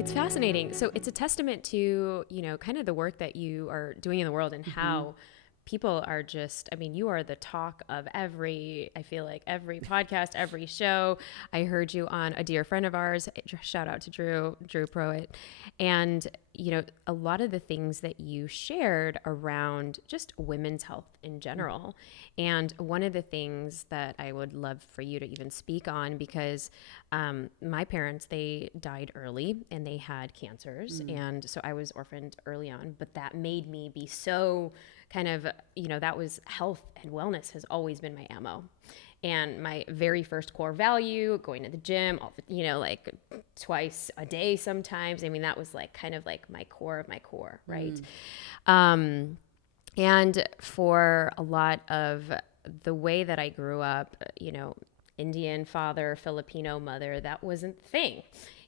It's fascinating. So it's a testament to, kind of the work that you are doing in the world and how people are just, you are the talk of I feel like every podcast, every show. I heard you on a dear friend of ours, shout out to Drew Proet. And, a lot of the things that you shared around just women's health in general. And one of the things that I would love for you to even speak on, because my parents, they died early and they had cancers. And so I was orphaned early on, but that made me be so kind of, that was health and wellness has always been my MO. And my very first core value, going to the gym, like twice a day sometimes. That was like kind of like my core of my core, right? And for a lot of the way that I grew up, Indian father, Filipino mother, that wasn't the thing.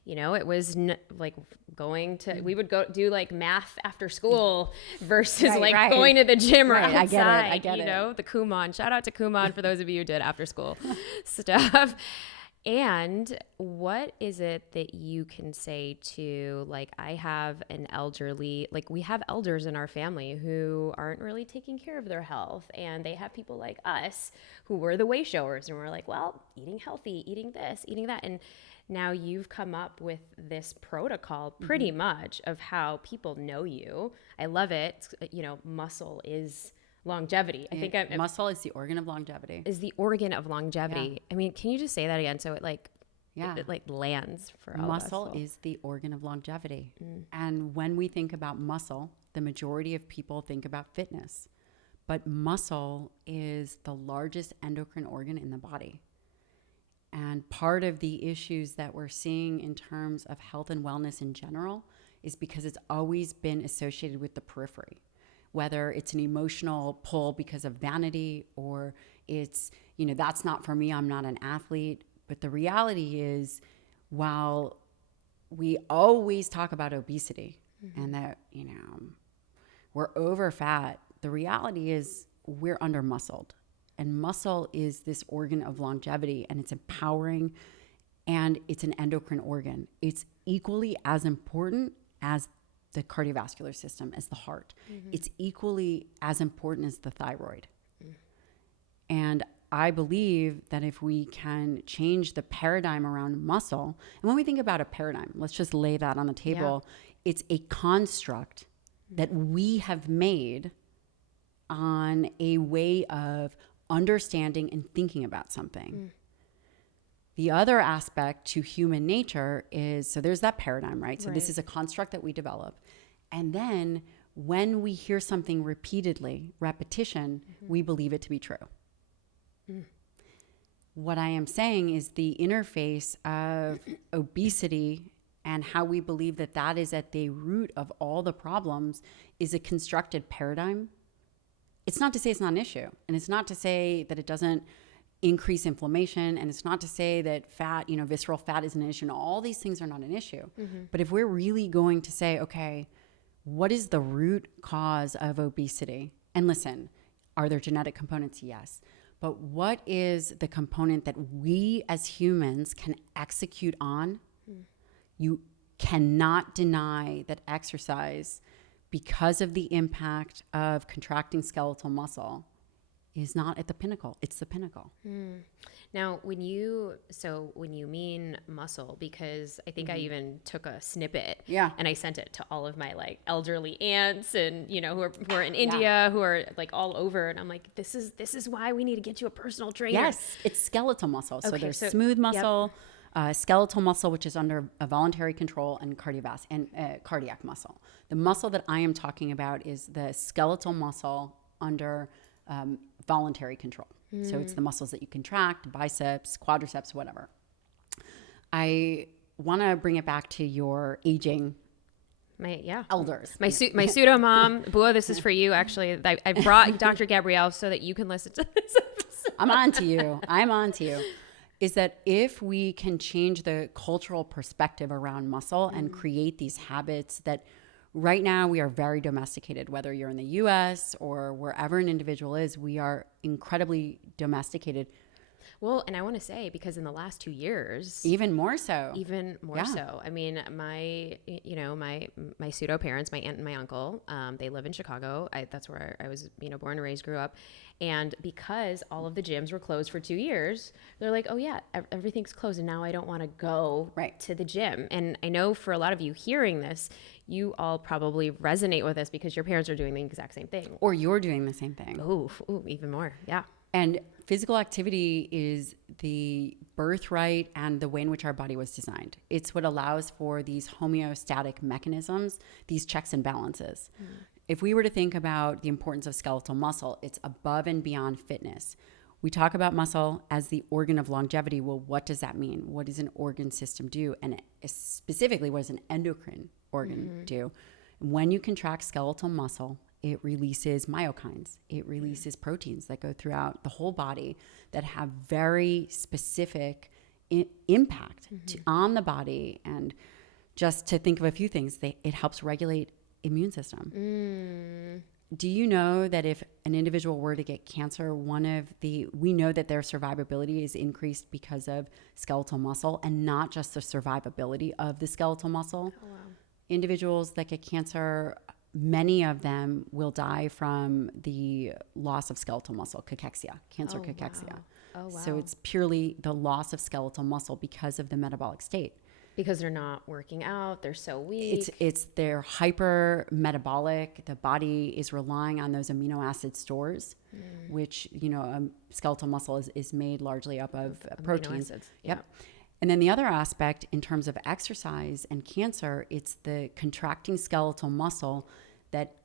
It was like going to, we would go do like math after school versus going to the gym or outside. I get it. The Kumon. Shout out to Kumon for those of you who did after school stuff. And what is it that you can say to, like, I have an elderly, like we have elders in our family who aren't really taking care of their health, and they have people like us who were the way showers, and we're like, well, eating healthy, eating this, eating that. And now you've come up with this protocol pretty much of how people know you. I love it. Muscle is longevity. I think muscle is the organ of longevity. Is the organ of longevity. Yeah. Can you just say that again so it lands for all of us? Muscle is the organ of longevity. And when we think about muscle, the majority of people think about fitness. But muscle is the largest endocrine organ in the body. And part of the issues that we're seeing in terms of health and wellness in general is because it's always been associated with the periphery, whether it's an emotional pull because of vanity or it's, that's not for me, I'm not an athlete. But the reality is, while we always talk about obesity and that, we're over fat, the reality is we're under muscled. And muscle is this organ of longevity, and it's empowering, and it's an endocrine organ. It's equally as important as the cardiovascular system, as the heart. It's equally as important as the thyroid. And I believe that if we can change the paradigm around muscle, and when we think about a paradigm, let's just lay that on the table. Yeah. It's a construct that we have made on a way of understanding and thinking about something. The other aspect to human nature is, so there's that paradigm, right? So this is a construct that we develop. And then when we hear something repeatedly, repetition, we believe it to be true. What I am saying is the interface of obesity and how we believe that that is at the root of all the problems is a constructed paradigm. It's not to say it's not an issue, and it's not to say that it doesn't increase inflammation, and it's not to say that fat, visceral fat isn't an issue, and all these things are not an issue. But if we're really going to say, okay, what is the root cause of obesity? And listen, are there genetic components? Yes. But what is the component that we as humans can execute on? You cannot deny that exercise, because of the impact of contracting skeletal muscle, is not at the pinnacle. It's the pinnacle. Now, when you mean muscle, because I think I even took a snippet and I sent it to all of my like elderly aunts and, who are in India, who are like all over. And I'm like, this is why we need to get you a personal trainer. Yes, it's skeletal muscle. So there's smooth muscle, skeletal muscle, which is under a voluntary control, and cardiac muscle. The muscle that I am talking about is the skeletal muscle under voluntary control. So it's the muscles that you contract, biceps, quadriceps, whatever. I want to bring it back to your aging elders. My pseudo mom, Bua, this is for you. Actually, I brought Dr. Gabrielle so that you can listen to this episode. I'm on to you. Is that if we can change the cultural perspective around muscle and create these habits that right now we are very domesticated, whether you're in the US or wherever an individual is, we are incredibly domesticated. Well, and I want to say, because in the last 2 years, Even more so. so. I mean, my pseudo parents, my aunt and my uncle, they live in Chicago. That's where I was, born and raised, grew up. And because all of the gyms were closed for 2 years, they're like, oh yeah, everything's closed, and now I don't want to go to the gym. And I know for a lot of you hearing this, you all probably resonate with this because your parents are doing the exact same thing. Or you're doing the same thing. Ooh, even more. Yeah. And physical activity is the birthright and the way in which our body was designed. It's what allows for these homeostatic mechanisms, these checks and balances. If we were to think about the importance of skeletal muscle, it's above and beyond fitness. We talk about muscle as the organ of longevity. Well, what does that mean? What does an organ system do? And specifically, what does an endocrine organ do? When you contract skeletal muscle, it releases myokines. It releases proteins that go throughout the whole body that have very specific impact on the body. And just to think of a few things, it helps regulate immune system. Do you know that if an individual were to get cancer, we know that their survivability is increased because of skeletal muscle, and not just the survivability of the skeletal muscle. Oh, wow. Individuals that get cancer, many of them will die from the loss of skeletal muscle, cachexia, cachexia. Wow. Oh, wow. So it's purely the loss of skeletal muscle because of the metabolic state. Because they're not working out, they're so weak. They're hyper metabolic. The body is relying on those amino acid stores, which, skeletal muscle is made largely up of proteins. Acids. Yep. And then the other aspect in terms of exercise and cancer, it's the contracting skeletal muscle that,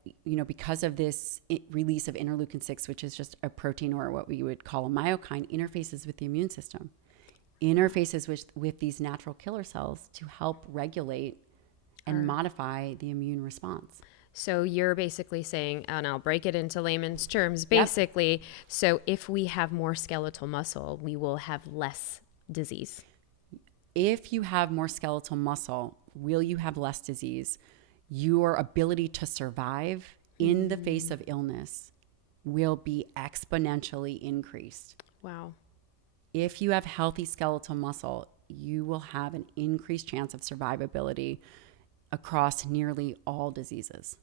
because of this release of interleukin 6, which is just a protein, or what we would call a myokine, interfaces with the immune system. Interfaces with these natural killer cells to help regulate and modify the immune response. So you're basically saying, and I'll break it into layman's terms, basically, so if we have more skeletal muscle, we will have less disease. If you have more skeletal muscle, will you have less disease? Your ability to survive in the face of illness will be exponentially increased. Wow. If you have healthy skeletal muscle, you will have an increased chance of survivability across nearly all diseases.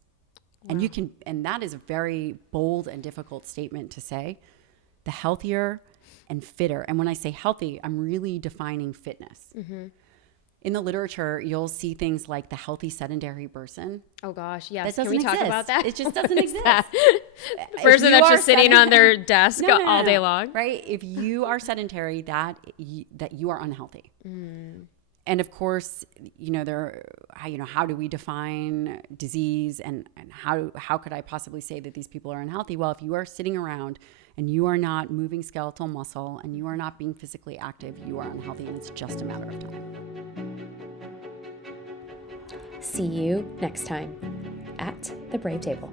Wow. And that is a very bold and difficult statement to say. The healthier and fitter, and when I say healthy, I'm really defining fitness. In the literature, you'll see things like the healthy sedentary person. Oh gosh, yes. Can we talk about that? It just doesn't exist. The person that's just sitting on their desk all day long. Right? If you are sedentary, that you are unhealthy. And of course, how do we define disease, and how could I possibly say that these people are unhealthy? Well, if you are sitting around and you are not moving skeletal muscle and you are not being physically active, you are unhealthy, and it's just a matter of time. See you next time at the Brave Table.